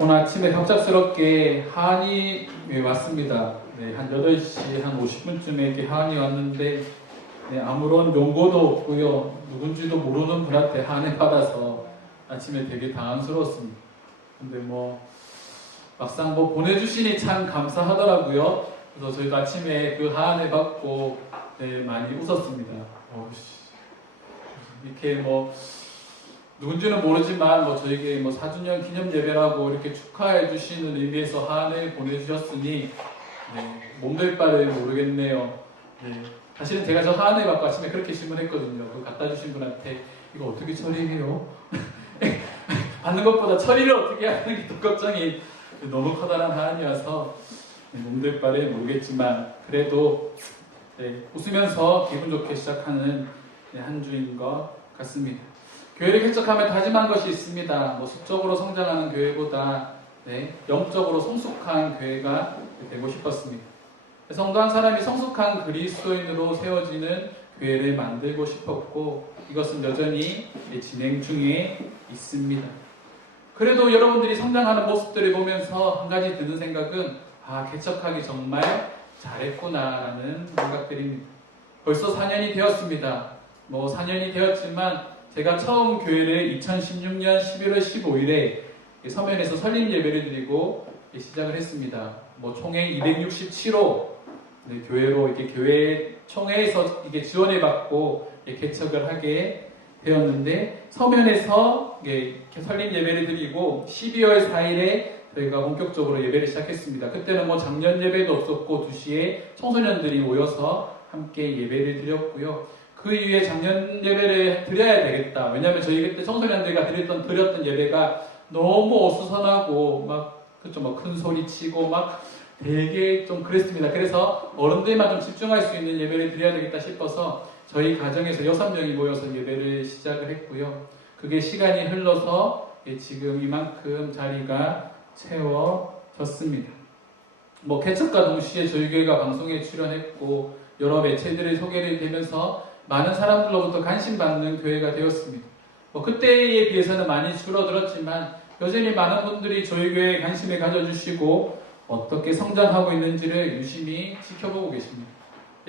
오늘 아침에 갑작스럽게 하안이 왔습니다. 네, 한 8시 한 50분쯤에 이렇게 하안이 왔는데 네, 아무런 용고도 없고요. 누군지도 모르는 분한테 하안을 받아서 아침에 되게 당황스러웠습니다. 근데 막상 보내주시니 참 감사하더라고요. 그래서 저희도 아침에 그 하안을 받고 네, 많이 웃었습니다. 이렇게 누군지는 모르지만 저에게 4주년 기념 예배라고 이렇게 축하해 주시는 의미에서 하안을 보내주셨으니 네, 몸될 바를 모르겠네요. 네, 사실은 제가 저 하안을 받고 아침에 그렇게 질문했거든요. 그 갖다 주신 분한테 이거 어떻게 처리해요? 받는 것보다 처리를 어떻게 하는 게 더 걱정이 너무 커다란 하안이어서 네, 몸될 바를 모르겠지만 그래도 네, 웃으면서 기분 좋게 시작하는 네, 한 주인 것 같습니다. 교회를 개척하며 다짐한 것이 있습니다. 수적으로 성장하는 교회보다 네, 영적으로 성숙한 교회가 되고 싶었습니다. 성도 한 사람이 성숙한 그리스도인으로 세워지는 교회를 만들고 싶었고 이것은 여전히 진행 중에 있습니다. 그래도 여러분들이 성장하는 모습들을 보면서 한 가지 드는 생각은 개척하기 정말 잘했구나라는 생각들입니다. 벌써 4년이 되었습니다. 4년이 되었지만 제가 처음 교회를 2016년 11월 15일에 서면에서 설립 예배를 드리고 시작을 했습니다. 총회 267호 네, 교회로 이렇게 교회 총회에서 이게 지원을 받고 개척을 하게 되었는데 서면에서 설립 예배를 드리고 12월 4일에 저희가 본격적으로 예배를 시작했습니다. 그때는 작년 예배도 없었고 2시에 청소년들이 모여서 함께 예배를 드렸고요. 그 이후에 작년 예배를 드려야 되겠다. 왜냐하면 저희 그때 청소년들과 드렸던 예배가 너무 어수선하고 큰 소리 치고 되게 좀 그랬습니다. 그래서 어른들만 좀 집중할 수 있는 예배를 드려야 되겠다 싶어서 저희 가정에서 6명이 모여서 예배를 시작을 했고요. 그게 시간이 흘러서 지금 이만큼 자리가 채워졌습니다. 개척과 동시에 저희 교회가 방송에 출연했고 여러 매체들의 소개를 되면서 많은 사람들로부터 관심받는 교회가 되었습니다. 그때에 비해서는 많이 줄어들었지만 여전히 많은 분들이 저희 교회에 관심을 가져주시고 어떻게 성장하고 있는지를 유심히 지켜보고 계십니다.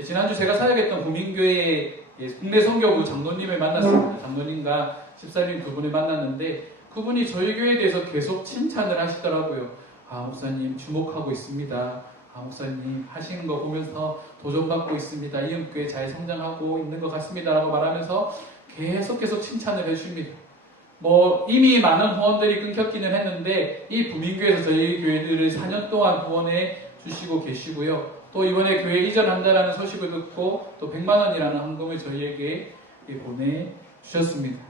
지난주 제가 사역했던 구민교회의 국내 선교부 장로님을 만났습니다. 장로님과 집사님 두 분을 만났는데 그분이 저희 교회에 대해서 계속 칭찬을 하시더라고요. 목사님 주목하고 있습니다. 목사님 하시는 거 보면서 도전받고 있습니다. 이음교회 잘 성장하고 있는 것 같습니다. 라고 말하면서 계속 칭찬을 해주십니다. 이미 많은 후원들이 끊겼기는 했는데 이 부민교회에서 저희 교회들을 4년 동안 후원해 주시고 계시고요. 또 이번에 교회 이전한다라는 소식을 듣고 또 100만 원이라는 헌금을 저희에게 보내주셨습니다.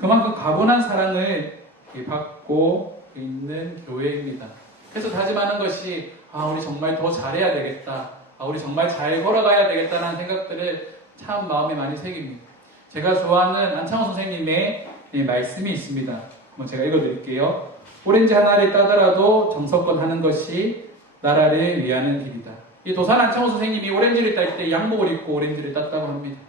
그만큼 가분한 사랑을 받고 있는 교회입니다. 그래서 다짐하는 것이 우리 정말 더 잘해야 되겠다. 우리 정말 잘 걸어가야 되겠다는 생각들을 참 마음에 많이 새깁니다. 제가 좋아하는 안창호 선생님의 말씀이 있습니다. 한번 제가 읽어드릴게요. 오렌지 하나를 따더라도 정성껏 하는 것이 나라를 위하는 길이다. 이 도산 안창호 선생님이 오렌지를 딸 때 양복을 입고 오렌지를 땄다고 합니다.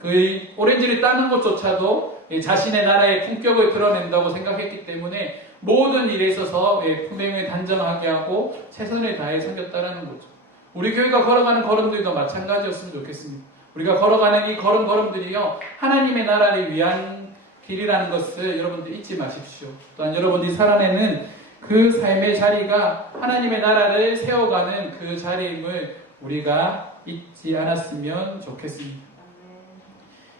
그 오렌지를 따는 것조차도 자신의 나라의 품격을 드러낸다고 생각했기 때문에 모든 일에 있어서 품행을 단정하게 하고 최선을 다해 섬겼다라는 거죠. 우리 교회가 걸어가는 걸음들도 마찬가지였으면 좋겠습니다. 우리가 걸어가는 이 걸음들이요 하나님의 나라를 위한 길이라는 것을 여러분들 잊지 마십시오. 또한 여러분들이 살아내는 그 삶의 자리가 하나님의 나라를 세워가는 그 자리임을 우리가 잊지 않았으면 좋겠습니다.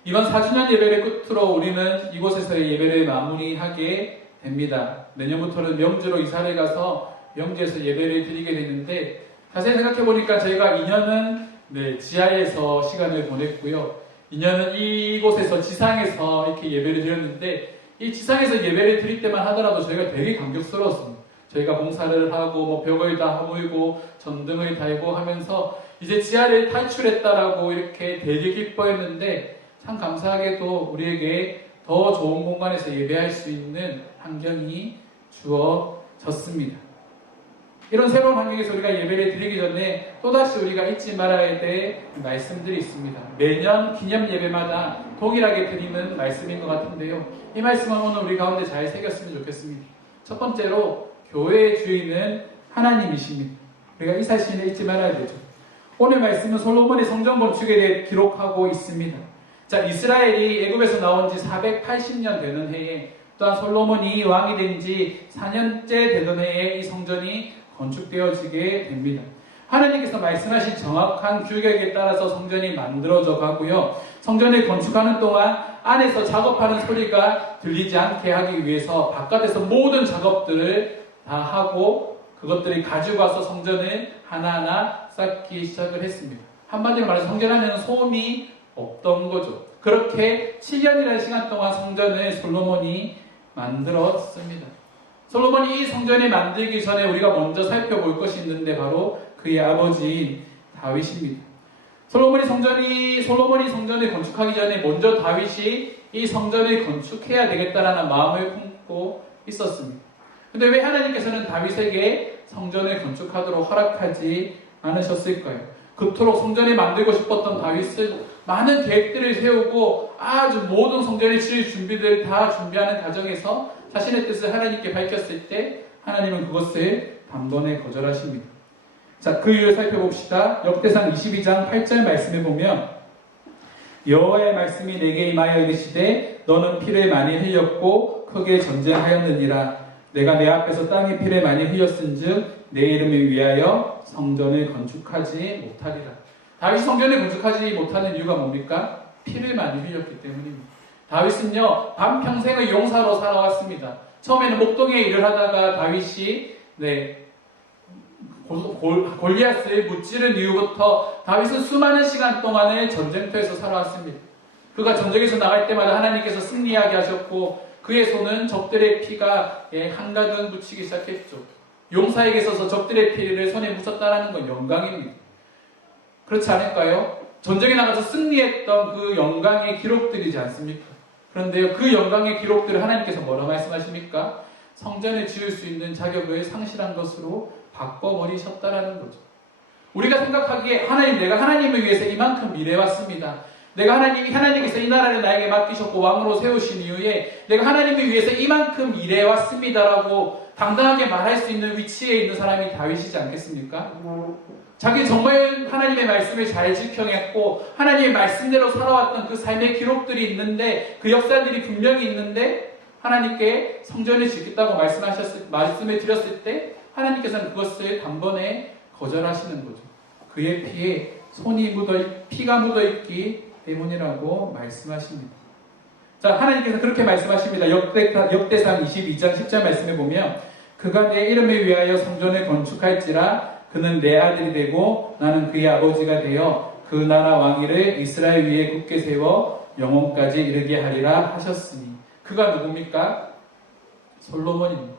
이번 4주년 예배를 끝으로 우리는 이곳에서의 예배를 마무리하게 됩니다. 내년부터는 명주로 이사를 가서 명주에서 예배를 드리게 됐는데 자세히 생각해보니까 저희가 2년은 지하에서 시간을 보냈고요. 2년은 이곳에서 지상에서 이렇게 예배를 드렸는데 이 지상에서 예배를 드릴 때만 하더라도 저희가 되게 감격스러웠습니다. 저희가 봉사를 하고 벽을 다 허물고 전등을 달고 하면서 이제 지하를 탈출했다라고 이렇게 되게 기뻐했는데 참 감사하게도 우리에게 더 좋은 공간에서 예배할 수 있는 환경이 주어졌습니다. 이런 새로운 환경에서 우리가 예배를 드리기 전에 또다시 우리가 잊지 말아야 될 말씀들이 있습니다. 매년 기념 예배마다 동일하게 드리는 말씀인 것 같은데요. 이 말씀은 오늘 우리 가운데 잘 새겼으면 좋겠습니다. 첫 번째로 교회의 주인은 하나님이십니다. 우리가 이 사실을 잊지 말아야 되죠. 오늘 말씀은 솔로몬의 성전 건축에 대해 기록하고 있습니다. 자, 이스라엘이 애굽에서 나온 지 480년 되는 해에, 또한 솔로몬이 왕이 된 지 4년째 되던 해에 이 성전이 건축되어지게 됩니다. 하나님께서 말씀하신 정확한 규격에 따라서 성전이 만들어져 가고요. 성전을 건축하는 동안 안에서 작업하는 소리가 들리지 않게 하기 위해서 바깥에서 모든 작업들을 다 하고 그것들을 가지고 와서 성전을 하나하나 쌓기 시작을 했습니다. 한마디로 말해서 성전하면 소음이 없던 거죠. 그렇게 7년이라는 시간 동안 성전을 솔로몬이 만들었습니다. 솔로몬이 이 성전을 만들기 전에 우리가 먼저 살펴볼 것이 있는데 바로 그의 아버지인 다윗입니다. 솔로몬이 성전을 건축하기 전에 먼저 다윗이 이 성전을 건축해야 되겠다라는 마음을 품고 있었습니다. 근데 왜 하나님께서는 다윗에게 성전을 건축하도록 허락하지 않으셨을까요? 그토록 성전을 만들고 싶었던 다윗은 많은 계획들을 세우고 아주 모든 성전을 지을 준비들을 다 준비하는 과정에서 자신의 뜻을 하나님께 밝혔을 때 하나님은 그것을 단번에 거절하십니다. 자, 그 이유를 살펴봅시다. 역대상 22장 8절 말씀에 보면 여호와의 말씀이 내게 임하여 이르시되 너는 피를 많이 흘렸고 크게 전쟁하였느니라. 내가 내 앞에서 땅에 피를 많이 흘렸은즉 내 이름을 위하여 성전을 건축하지 못하리라. 다윗이 성전을 건축하지 못하는 이유가 뭡니까? 피를 많이 흘렸기 때문입니다. 다윗은요, 반평생을 용사로 살아왔습니다. 처음에는 목동에 일을 하다가 다윗이 골리앗을 무찌른 이후부터 다윗은 수많은 시간 동안을 전쟁터에서 살아왔습니다. 그가 전쟁에서 나갈 때마다 하나님께서 승리하게 하셨고 그의 손은 적들의 피가 한가득 묻히기 시작했죠. 용사에게 있어서 적들의 피를 손에 묻혔다는 건 영광입니다. 그렇지 않을까요? 전쟁에 나가서 승리했던 그 영광의 기록들이지 않습니까? 그런데요, 그 영광의 기록들을 하나님께서 뭐라 말씀하십니까? 성전을 지을 수 있는 자격을 상실한 것으로 바꿔버리셨다라는 거죠. 우리가 생각하기에 내가 하나님을 위해서 이만큼 일해왔습니다. 하나님께서 이 나라를 나에게 맡기셨고 왕으로 세우신 이후에 내가 하나님을 위해서 이만큼 일해왔습니다라고 당당하게 말할 수 있는 위치에 있는 사람이 다윗이지 않겠습니까? 자기 정말 하나님의 말씀을 잘 지켜냈고 하나님의 말씀대로 살아왔던 그 삶의 기록들이 있는데 그 역사들이 분명히 있는데 하나님께 성전을 짓겠다고 말씀을 드렸을 때 하나님께서는 그것을 단번에 거절하시는 거죠. 그의 피에 피가 묻어있기 때문이라고 말씀하십니다. 자, 하나님께서 그렇게 말씀하십니다. 역대상 22장 10절 말씀에 보면 그가 내 이름을 위하여 성전을 건축할지라 그는 내 아들이 되고 나는 그의 아버지가 되어 그 나라 왕위를 이스라엘 위에 굳게 세워 영원까지 이르게 하리라 하셨으니 그가 누굽니까? 솔로몬입니다.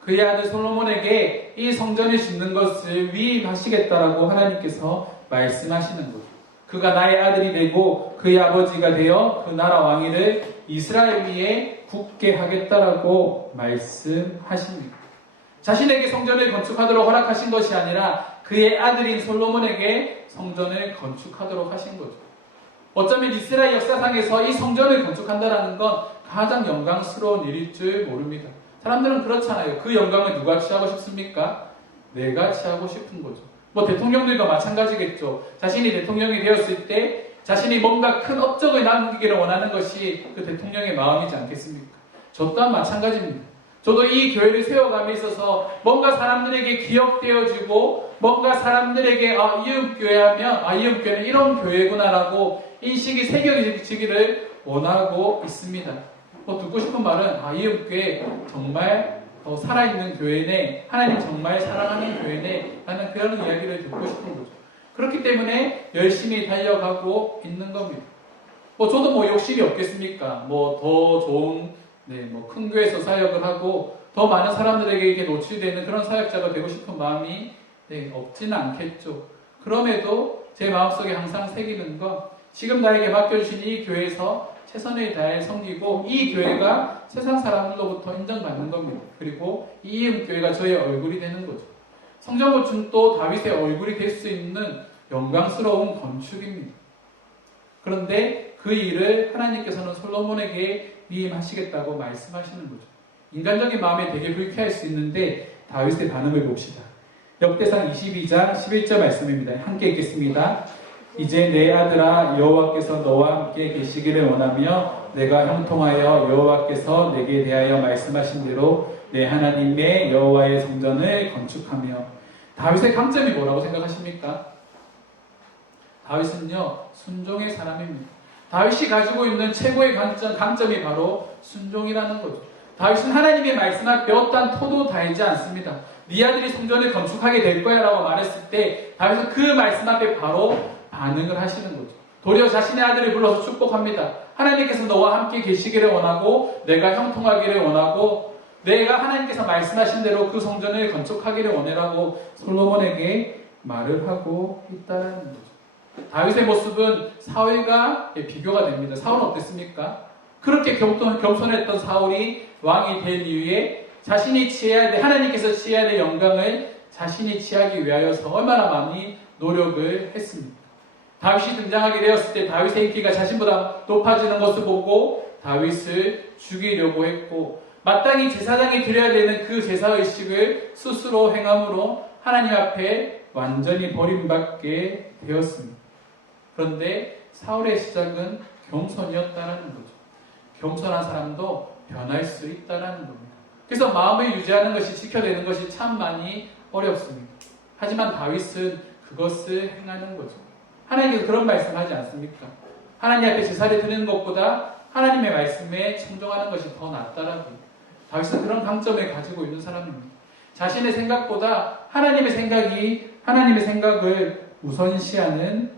그의 아들 솔로몬에게 이 성전을 짓는 것을 위임하시겠다라고 하나님께서 말씀하시는 거죠. 그가 나의 아들이 되고 그의 아버지가 되어 그 나라 왕위를 이스라엘 위에 굳게 하겠다라고 말씀하십니다. 자신에게 성전을 건축하도록 허락하신 것이 아니라 그의 아들인 솔로몬에게 성전을 건축하도록 하신 거죠. 어쩌면 이스라엘 역사상에서 이 성전을 건축한다는 건 가장 영광스러운 일일 줄 모릅니다. 사람들은 그렇잖아요. 그 영광을 누가 취하고 싶습니까? 내가 취하고 싶은 거죠. 대통령들도 마찬가지겠죠. 자신이 대통령이 되었을 때 자신이 뭔가 큰 업적을 남기기를 원하는 것이 그 대통령의 마음이지 않겠습니까? 저 또한 마찬가지입니다. 저도 이 교회를 세워감에 있어서 뭔가 사람들에게 기억되어지고 뭔가 사람들에게 이음교회 하면 이음교회는 이런 교회구나라고 인식이 새겨지기를 원하고 있습니다. 듣고 싶은 말은 이음교회 정말 살아있는 교회네, 하나님 정말 사랑하는 교회네 라는 그런 이야기를 듣고 싶은 거죠. 그렇기 때문에 열심히 달려가고 있는 겁니다. 저도 욕심이 없겠습니까? 더 좋은 큰 교회에서 사역을 하고 더 많은 사람들에게 이게 노출되는 그런 사역자가 되고 싶은 마음이 없지는 않겠죠. 그럼에도 제 마음속에 항상 새기는 건 지금 나에게 맡겨주신 이 교회에서 최선을 다해 섬기고 이 교회가 세상 사람들로부터 인정받는 겁니다. 그리고 이 교회가 저의 얼굴이 되는 거죠. 성전 건축도 다윗의 얼굴이 될 수 있는 영광스러운 건축입니다. 그런데 그 일을 하나님께서는 솔로몬에게 위임하시겠다고 말씀하시는 거죠. 인간적인 마음에 되게 불쾌할 수 있는데 다윗의 반응을 봅시다. 역대상 22장 11절 말씀입니다. 함께 읽겠습니다. 이제 내 아들아 여호와께서 너와 함께 계시기를 원하며 내가 형통하여 여호와께서 내게 대하여 말씀하신 대로 내 하나님의 여호와의 성전을 건축하며. 다윗의 강점이 뭐라고 생각하십니까? 다윗은요 순종의 사람입니다. 다윗이 가지고 있는 최고의 강점이 바로 순종이라는 거죠. 다윗은 하나님의 말씀을 뼈단 토도 달지 않습니다. 네 아들이 성전을 건축하게 될 거야 라고 말했을 때 다윗은 그 말씀 앞에 바로 반응을 하시는 거죠. 도리어 자신의 아들을 불러서 축복합니다. 하나님께서 너와 함께 계시기를 원하고 내가 형통하기를 원하고 내가 하나님께서 말씀하신 대로 그 성전을 건축하기를 원해라고 솔로몬에게 말을 하고 있다는 거죠. 다윗의 모습은 사울과 비교가 됩니다. 사울은 어땠습니까? 그렇게 겸손했던 사울이 왕이 된 이후에 자신이 취해야 될, 하나님께서 취해야 될 영광을 자신이 취하기 위하여서 얼마나 많이 노력을 했습니다. 다윗이 등장하게 되었을 때 다윗의 인기가 자신보다 높아지는 것을 보고 다윗을 죽이려고 했고 마땅히 제사장이 드려야 되는 그 제사의식을 스스로 행함으로 하나님 앞에 완전히 버림받게 되었습니다. 그런데 사울의 시작은 겸손이었다는 거죠. 겸손한 사람도 변할 수 있다는 겁니다. 그래서 마음을 유지하는 것이 지켜내는 것이 참 많이 어렵습니다. 하지만 다윗은 그것을 행하는 거죠. 하나님께서 그런 말씀하지 않습니까? 하나님 앞에 제사를 드리는 것보다 하나님의 말씀에 청종하는 것이 더 낫다라고. 다윗은 그런 강점을 가지고 있는 사람입니다. 자신의 생각보다 하나님의 생각을 우선시하는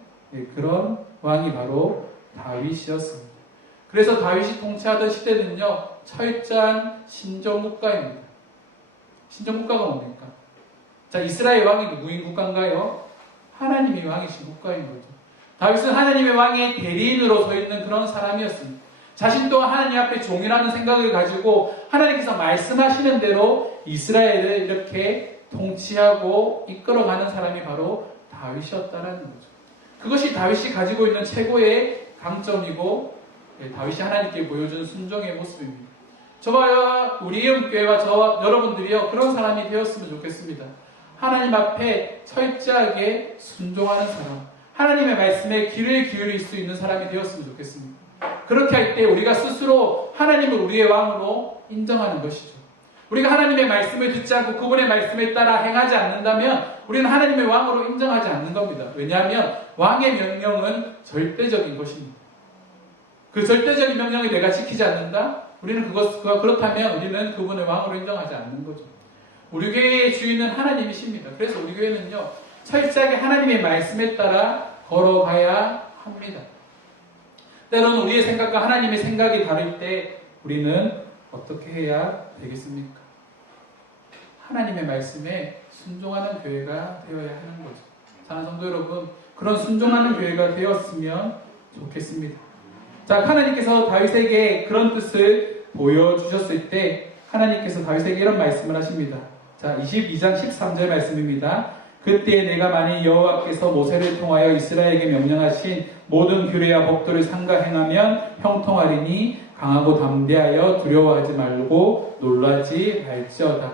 그런 왕이 바로 다윗이었습니다. 그래서 다윗이 통치하던 시대는요 철저한 신정국가입니다. 신정국가가 뭡니까? 자, 이스라엘 왕이 누구인 국가인가요? 하나님이 왕이신 국가인 거죠. 다윗은 하나님의 왕의 대리인으로 서 있는 그런 사람이었습니다. 자신 또한 하나님 앞에 종이라는 생각을 가지고 하나님께서 말씀하시는 대로 이스라엘을 이렇게 통치하고 이끌어가는 사람이 바로 다윗이었다는 거죠. 그것이 다윗이 가지고 있는 최고의 강점이고 다윗이 하나님께 보여준 순종의 모습입니다. 저와 우리 이음교회와 저와 여러분들이요 그런 사람이 되었으면 좋겠습니다. 하나님 앞에 철저하게 순종하는 사람, 하나님의 말씀에 귀를 기울일 수 있는 사람이 되었으면 좋겠습니다. 그렇게 할 때 우리가 스스로 하나님을 우리의 왕으로 인정하는 것이죠. 우리가 하나님의 말씀을 듣지 않고 그분의 말씀에 따라 행하지 않는다면 우리는 하나님의 왕으로 인정하지 않는 겁니다. 왜냐하면 왕의 명령은 절대적인 것입니다. 그 절대적인 명령을 내가 지키지 않는다? 우리는 그렇다면 우리는 그분을 왕으로 인정하지 않는 거죠. 우리 교회의 주인은 하나님이십니다. 그래서 우리 교회는요 철저하게 하나님의 말씀에 따라 걸어가야 합니다. 때로는 우리의 생각과 하나님의 생각이 다를 때 우리는 어떻게 해야 되겠습니까? 하나님의 말씀에 순종하는 교회가 되어야 하는 거죠. 사랑하는 성도 여러분, 그런 순종하는 교회가 되었으면 좋겠습니다. 자, 하나님께서 다윗에게 그런 뜻을 보여주셨을 때 하나님께서 다윗에게 이런 말씀을 하십니다. 자, 22장 13절 말씀입니다. 그때 내가 만일 여호와께서 모세를 통하여 이스라엘에게 명령하신 모든 규례와 법도를 삼가 행하면 형통하리니 강하고 담대하여 두려워하지 말고 놀라지 말지어다.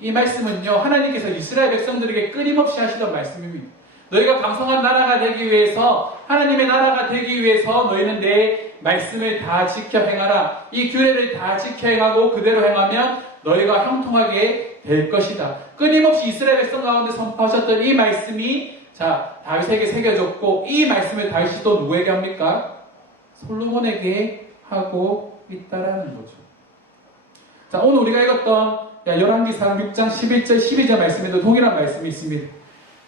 이 말씀은요 하나님께서 이스라엘 백성들에게 끊임없이 하시던 말씀입니다. 너희가 강성한 나라가 되기 위해서 하나님의 나라가 되기 위해서 너희는 내 말씀을 다 지켜 행하라. 이 규례를 다 지켜 행하고 그대로 행하면 너희가 형통하게 될 것이다. 끊임없이 이스라엘 백성 가운데 선포하셨던 이 말씀이 자 다윗에게 새겨졌고 이 말씀을 다윗이 또 누구에게 합니까? 솔로몬에게 하고 있다라는 거죠. 자, 오늘 우리가 읽었던 열왕기상 6장 11절 12절 말씀에도 동일한 말씀이 있습니다.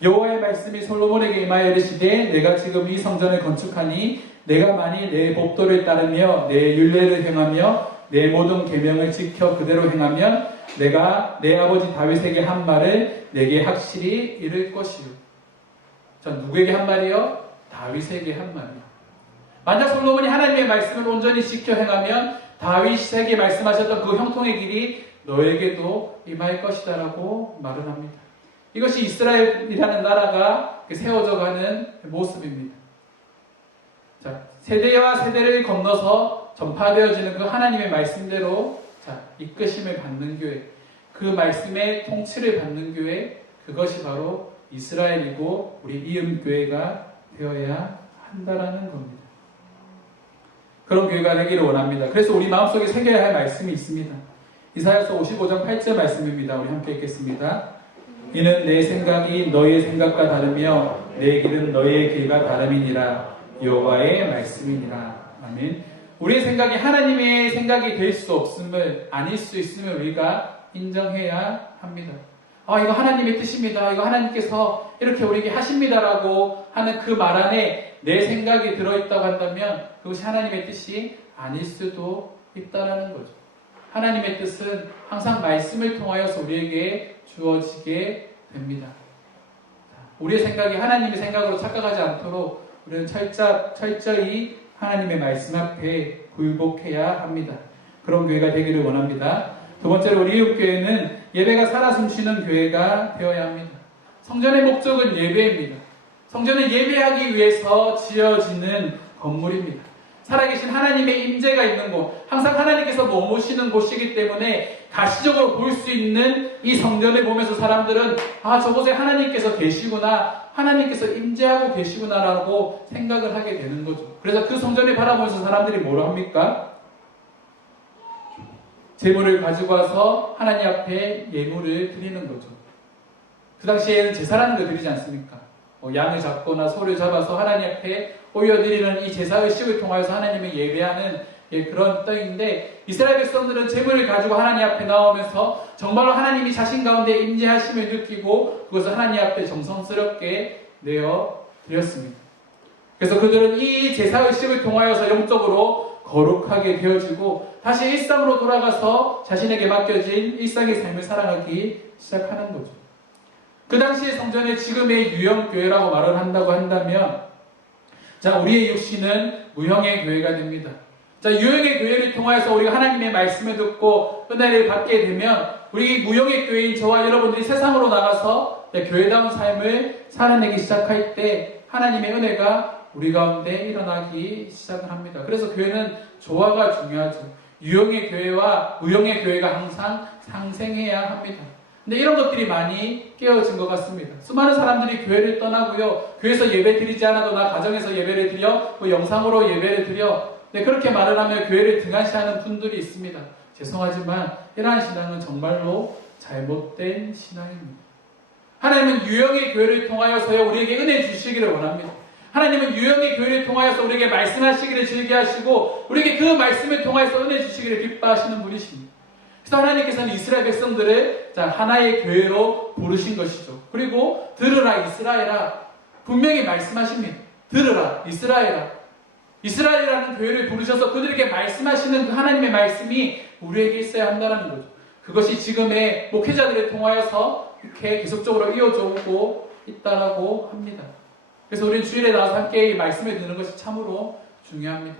여호와의 말씀이 솔로몬에게 임하여 이르시되 내가 지금 이 성전을 건축하니 내가 만일 내 법도를 따르며 내 율례를 행하며 내 모든 계명을 지켜 그대로 행하면 내가 내 아버지 다윗에게 한 말을 내게 확실히 이룰 것이요. 자, 누구에게 한 말이요? 다윗에게 한 말이요. 만약 솔로몬이 하나님의 말씀을 온전히 지켜 행하면 다윗에게 말씀하셨던 그 형통의 길이 너에게도 임할 것이다 라고 말을 합니다. 이것이 이스라엘이라는 나라가 세워져 가는 모습입니다. 자, 세대와 세대를 건너서 전파되어지는 그 하나님의 말씀대로 자, 이끄심을 받는 교회, 그 말씀의 통치를 받는 교회, 그것이 바로 이스라엘이고 우리 이음교회가 되어야 한다라는 겁니다. 그런 교회가 되기를 원합니다. 그래서 우리 마음속에 새겨야 할 말씀이 있습니다. 이사야서 55장 8절 말씀입니다. 우리 함께 읽겠습니다. 이는 내 생각이 너희의 생각과 다르며 내 길은 너희의 길과 다름이니라. 여호와의 말씀이니라. 아멘. 우리의 생각이 하나님의 생각이 될 수 없음을, 아닐 수 있음을 우리가 인정해야 합니다. 이거 하나님의 뜻입니다. 이거 하나님께서 이렇게 우리에게 하십니다라고 하는 그 말 안에 내 생각이 들어있다고 한다면 그것이 하나님의 뜻이 아닐 수도 있다는 거죠. 하나님의 뜻은 항상 말씀을 통하여서 우리에게 주어지게 됩니다. 우리의 생각이 하나님의 생각으로 착각하지 않도록 우리는 철저히 하나님의 말씀 앞에 굴복해야 합니다. 그런 교회가 되기를 원합니다. 두 번째로 우리 이웃교회는 예배가 살아 숨쉬는 교회가 되어야 합니다. 성전의 목적은 예배입니다. 성전은 예배하기 위해서 지어지는 건물입니다. 살아계신 하나님의 임재가 있는 곳, 항상 하나님께서 머무시는 곳이기 때문에 가시적으로 볼 수 있는 이 성전을 보면서 사람들은 저곳에 하나님께서 계시구나, 하나님께서 임재하고 계시구나라고 생각을 하게 되는 거죠. 그래서 그 성전을 바라보면서 사람들이 뭐라 합니까? 제물을 가지고 와서 하나님 앞에 예물을 드리는 거죠. 그 당시에는 제사라는 걸 드리지 않습니까? 양을 잡거나 소를 잡아서 하나님 앞에 올려드리는 이 제사의식을 통하여서 하나님을 예배하는 그런 때인데, 이스라엘 백성들은 제물을 가지고 하나님 앞에 나오면서 정말로 하나님이 자신 가운데 임재하심을 느끼고 그것을 하나님 앞에 정성스럽게 내어 드렸습니다. 그래서 그들은 이 제사의식을 통하여서 영적으로 거룩하게 되어지고 다시 일상으로 돌아가서 자신에게 맡겨진 일상의 삶을 살아가기 시작하는 거죠. 그 당시의 성전을 지금의 유형교회라고 말을 한다고 한다면, 자, 우리의 육신은 무형의 교회가 됩니다. 자, 유형의 교회를 통해서 우리가 하나님의 말씀을 듣고 은혜를 받게 되면 우리 무형의 교회인 저와 여러분들이 세상으로 나가서 교회다운 삶을 살아내기 시작할 때 하나님의 은혜가 우리 가운데 일어나기 시작을 합니다. 그래서 교회는 조화가 중요하죠. 유형의 교회와 무형의 교회가 항상 상생해야 합니다. 근데 이런 것들이 많이 깨어진 것 같습니다. 수많은 사람들이 교회를 떠나고요, 교회에서 예배 드리지 않아도 나 가정에서 예배를 드려, 영상으로 예배를 드려, 그렇게 말을 하며 교회를 등한시하는 분들이 있습니다. 죄송하지만 이러한 신앙은 정말로 잘못된 신앙입니다. 하나님은 유형의 교회를 통하여서요 우리에게 은혜 주시기를 원합니다. 하나님은 유형의 교회를 통하여서 우리에게 말씀하시기를 즐겨하시고 우리에게 그 말씀을 통하여서 은혜 주시기를 기뻐하시는 분이십니다. 그래서 하나님께서는 이스라엘 백성들을 하나의 교회로 부르신 것이죠. 그리고 들으라 이스라엘아, 분명히 말씀하십니다. 들으라 이스라엘아. 이스라엘이라는 교회를 부르셔서 그들에게 말씀하시는 그 하나님의 말씀이 우리에게 있어야 한다는 거죠. 그것이 지금의 목회자들을 통하여서 이렇게 계속적으로 이어져 오고 있다라고 합니다. 그래서 우리는 주일에 나와서 함께 이 말씀을 듣는 것이 참으로 중요합니다.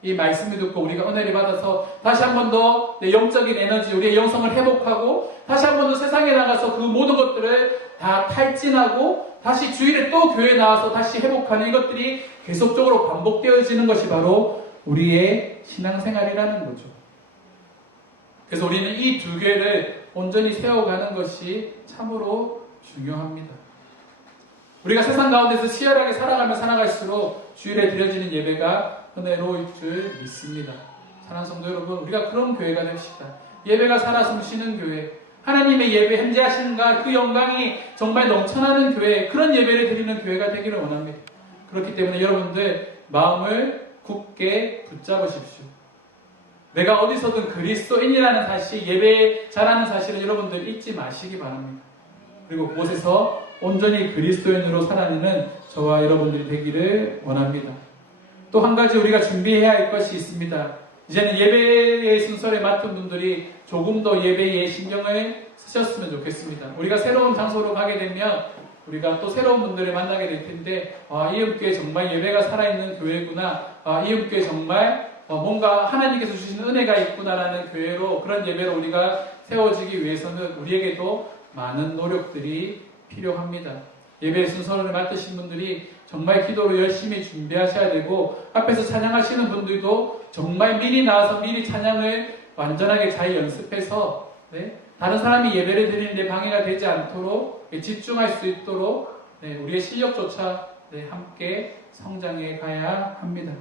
이 말씀을 듣고 우리가 은혜를 받아서 다시 한 번 더 내 영적인 에너지, 우리의 영성을 회복하고 다시 한 번 더 세상에 나가서 그 모든 것들을 다 탈진하고 다시 주일에 또 교회에 나와서 다시 회복하는 이것들이 계속적으로 반복되어지는 것이 바로 우리의 신앙생활이라는 거죠. 그래서 우리는 이 두 교회를 온전히 세워가는 것이 참으로 중요합니다. 우리가 세상 가운데서 치열하게 살아갈수록 주일에 드려지는 예배가 은혜로울 줄 믿습니다. 사랑하는 성도 여러분, 우리가 그런 교회가 됩시다. 예배가 살아 숨쉬는 교회, 하나님의 예배 현재하신가 그 영광이 정말 넘쳐나는 교회, 그런 예배를 드리는 교회가 되기를 원합니다. 그렇기 때문에 여러분들 마음을 굳게 붙잡으십시오. 내가 어디서든 그리스도인이라는 사실, 예배 잘하는 사실을 여러분들 잊지 마시기 바랍니다. 그리고 그곳에서 온전히 그리스도인으로 살아내는 저와 여러분들이 되기를 원합니다. 또 한 가지 우리가 준비해야 할 것이 있습니다. 이제는 예배의 순서를 맡은 분들이 조금 더 예배에 신경을 쓰셨으면 좋겠습니다. 우리가 새로운 장소로 가게 되면 우리가 또 새로운 분들을 만나게 될 텐데, 이음교회 정말 예배가 살아있는 교회구나, 이음교회 정말 뭔가 하나님께서 주시는 은혜가 있구나라는 교회로, 그런 예배로 우리가 세워지기 위해서는 우리에게도 많은 노력들이 필요합니다. 예배 순서를 맡으신 분들이 정말 기도로 열심히 준비하셔야 되고, 앞에서 찬양하시는 분들도 정말 미리 나와서 미리 찬양을 완전하게 잘 연습해서 다른 사람이 예배를 드리는데 방해가 되지 않도록 집중할 수 있도록 우리의 실력조차 함께 성장해 가야 합니다.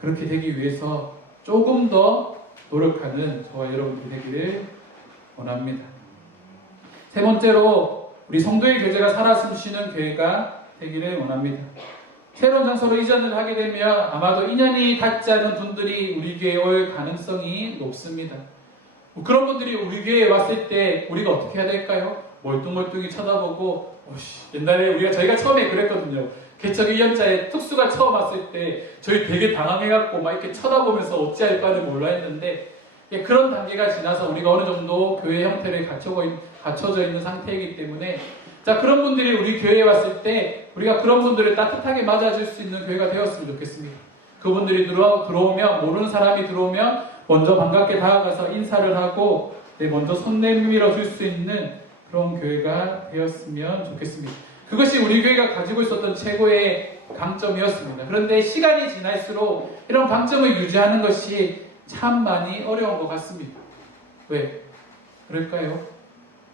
그렇게 되기 위해서 조금 더 노력하는 저와 여러분들이 되기를 원합니다. 세 번째로 우리 성도의 교제가 살아 숨쉬는 교회가 되기를 원합니다. 새로운 장소로 이전을 하게 되면 아마도 인연이 닿지 않은 분들이 우리 교회에 올 가능성이 높습니다. 그런 분들이 우리 교회에 왔을 때 우리가 어떻게 해야 될까요? 멀뚱멀뚱히 쳐다보고 옛날에 저희가 처음에 그랬거든요. 개척 1년차에 특수가 처음 왔을 때 저희 되게 당황해갖고 막 이렇게 쳐다보면서 어찌할 바를 몰라 했는데 그런 단계가 지나서 우리가 어느 정도 교회 형태를 갖춰져 있는 상태이기 때문에 자, 그런 분들이 우리 교회에 왔을 때 우리가 그런 분들을 따뜻하게 맞아줄 수 있는 교회가 되었으면 좋겠습니다. 그분들이 들어오면, 모르는 사람이 들어오면 먼저 반갑게 다가가서 인사를 하고 먼저 손 내밀어 줄 수 있는 그런 교회가 되었으면 좋겠습니다. 그것이 우리 교회가 가지고 있었던 최고의 강점이었습니다. 그런데 시간이 지날수록 이런 강점을 유지하는 것이 참 많이 어려운 것 같습니다. 왜? 그럴까요?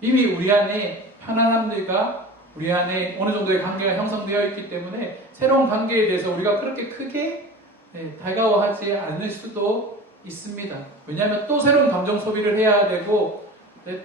이미 우리 안에 편안함들과 우리 안에 어느 정도의 관계가 형성되어 있기 때문에 새로운 관계에 대해서 우리가 그렇게 크게 달가워하지 않을 수도 있습니다. 왜냐하면 또 새로운 감정 소비를 해야 되고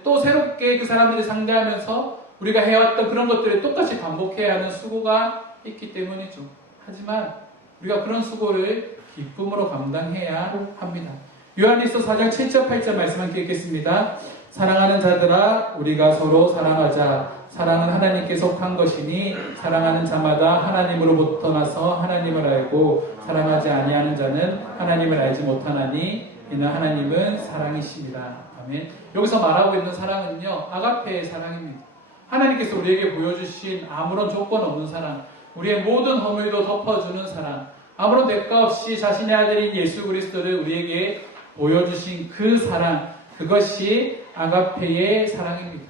또 새롭게 그 사람들을 상대하면서 우리가 해왔던 그런 것들을 똑같이 반복해야 하는 수고가 있기 때문이죠. 하지만 우리가 그런 수고를 기쁨으로 감당해야 합니다. 요한일서 4장 7절 8절 말씀 함께 읽겠습니다. 사랑하는 자들아 우리가 서로 사랑하자. 사랑은 하나님께 속한 것이니 사랑하는 자마다 하나님으로부터 나서 하나님을 알고 사랑하지 아니하는 자는 하나님을 알지 못하나니 이는 하나님은 사랑이시니라. 아멘. 여기서 말하고 있는 사랑은요, 아가페의 사랑입니다. 하나님께서 우리에게 보여주신 아무런 조건 없는 사랑, 우리의 모든 허물도 덮어주는 사랑, 아무런 대가 없이 자신의 아들인 예수 그리스도를 우리에게 보여주신 그 사랑, 그것이 아가페의 사랑입니다.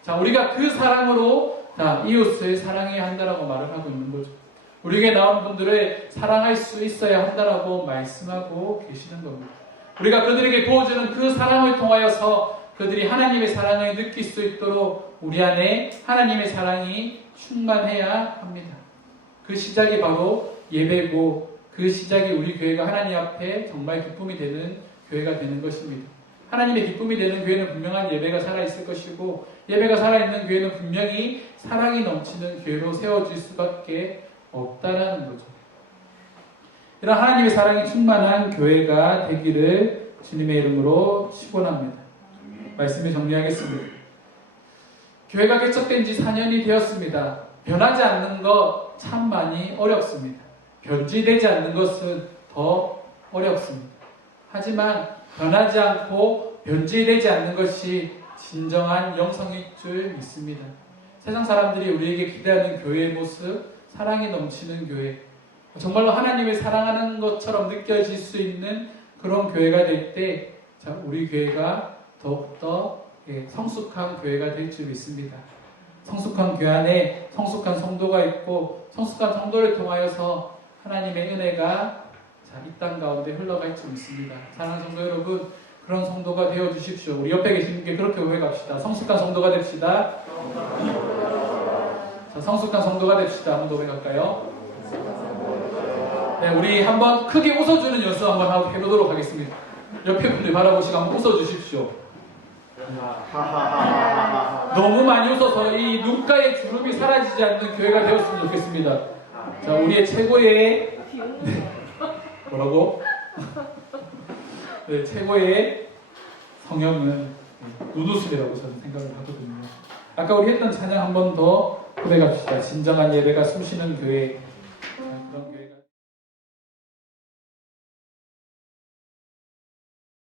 자, 우리가 그 사랑으로 이웃을 사랑해야 한다라고 말을 하고 있는 거죠. 우리에게 나온 분들을 사랑할 수 있어야 한다라고 말씀하고 계시는 겁니다. 우리가 그들에게 보여주는 그 사랑을 통하여서 그들이 하나님의 사랑을 느낄 수 있도록 우리 안에 하나님의 사랑이 충만해야 합니다. 그 시작이 바로 예배고 그 시작이 우리 교회가 하나님 앞에 정말 기쁨이 되는 교회가 되는 것입니다. 하나님의 기쁨이 되는 교회는 분명한 예배가 살아있을 것이고 예배가 살아있는 교회는 분명히 사랑이 넘치는 교회로 세워질 수밖에 없다라는 거죠. 이런 하나님의 사랑이 충만한 교회가 되기를 주님의 이름으로 축원합니다. 말씀을 정리하겠습니다. 교회가 개척된 지 4년이 되었습니다. 변하지 않는 것 참 많이 어렵습니다. 변질되지 않는 것은 더 어렵습니다. 하지만 변하지 않고 변질되지 않는 것이 진정한 영성일 줄 믿습니다. 세상 사람들이 우리에게 기대하는 교회의 모습, 사랑이 넘치는 교회, 정말로 하나님을 사랑하는 것처럼 느껴질 수 있는 그런 교회가 될 때 우리 교회가 더욱더 성숙한 교회가 될 줄 믿습니다. 성숙한 교회 안에 성숙한 성도가 있고 성숙한 성도를 통하여서 하나님의 은혜가 이 땅 가운데 흘러갈 줄 믿습니다. 사랑하는 성도 여러분, 그런 성도가 되어 주십시오. 우리 옆에 계신 분께 그렇게 고백합시다. 성숙한 성도가 됩시다. 자, 성숙한 성도가 됩시다. 한번 고백할까요? 네, 우리 한번 크게 웃어주는 연습 한번 해보도록 하겠습니다. 옆에 분들 바라보시고 한번 웃어주십시오. 너무 많이 웃어서 이 눈가의 주름이 사라지지 않는 교회가 되었으면 좋겠습니다. 자, 우리의 최고의 뭐라고? 네, 최고의 성형은 눈웃음이라고 저는 생각을 하거든요. 아까 우리 했던 찬양 한 번 더 고백합시다. 진정한 예배가 숨쉬는 교회.